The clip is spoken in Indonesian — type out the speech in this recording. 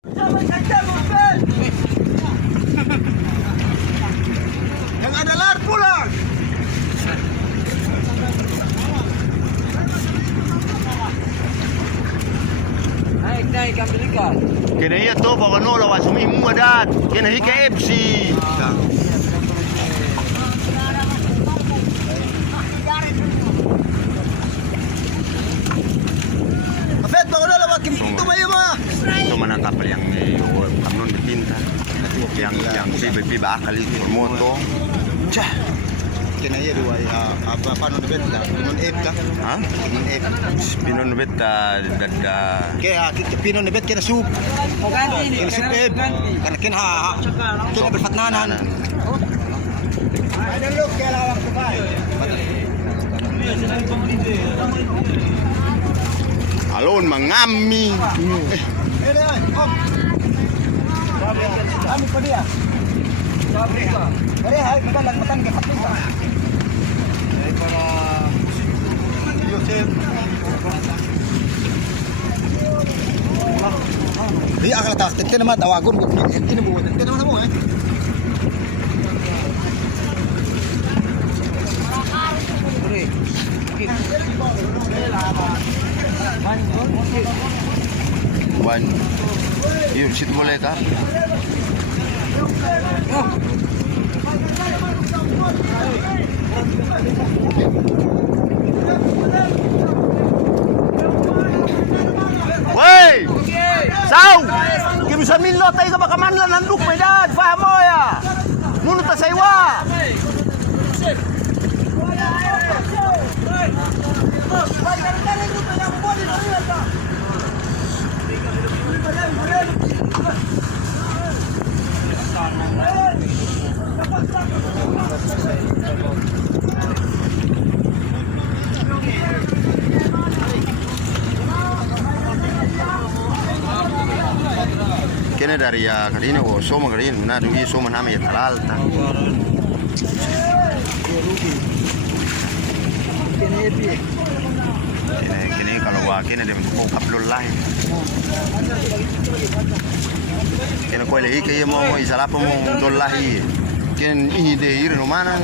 Yang ada lar pulang. Naik ambil ikan. Kena iya to bawa no lawan sumimu adat. Kena hika FC. Afet bawa no lawan kim itu mayo mah. Itu menangkap yang kamnon bertinta. Yang si bakal itu moto. Cah. Kena iya dua apa non bet lah, non F kah? Hah? Non F. Pinon bet da. Kaya kita pinon bet kena sup. Mau ganti ini. Kena sup F. Karena kena kena berfatnanan. Ada lu kaya lawak sebay. Alon mangami. Om. Kami pa dia. Dari hai kita lang matan ke kapita. Dari para Yosef. Di akal tak tete naman tawagon ko ini buat tete naman mo eh. Wan. Yun, situ boleh kah? Wey! Sao! Bisa minlo tayo ka baka manlan nanduk may dad, faham mo ya? Munot ta saywa! Kena dari ya kali ini wo soma kali ini mana dungi soma nama ya talalta. Kini kalau wah kini dia bentuk kaplul lain. Kena kau lehi kaya mau isalapo mau dolahi. Kini ini deh iri mana?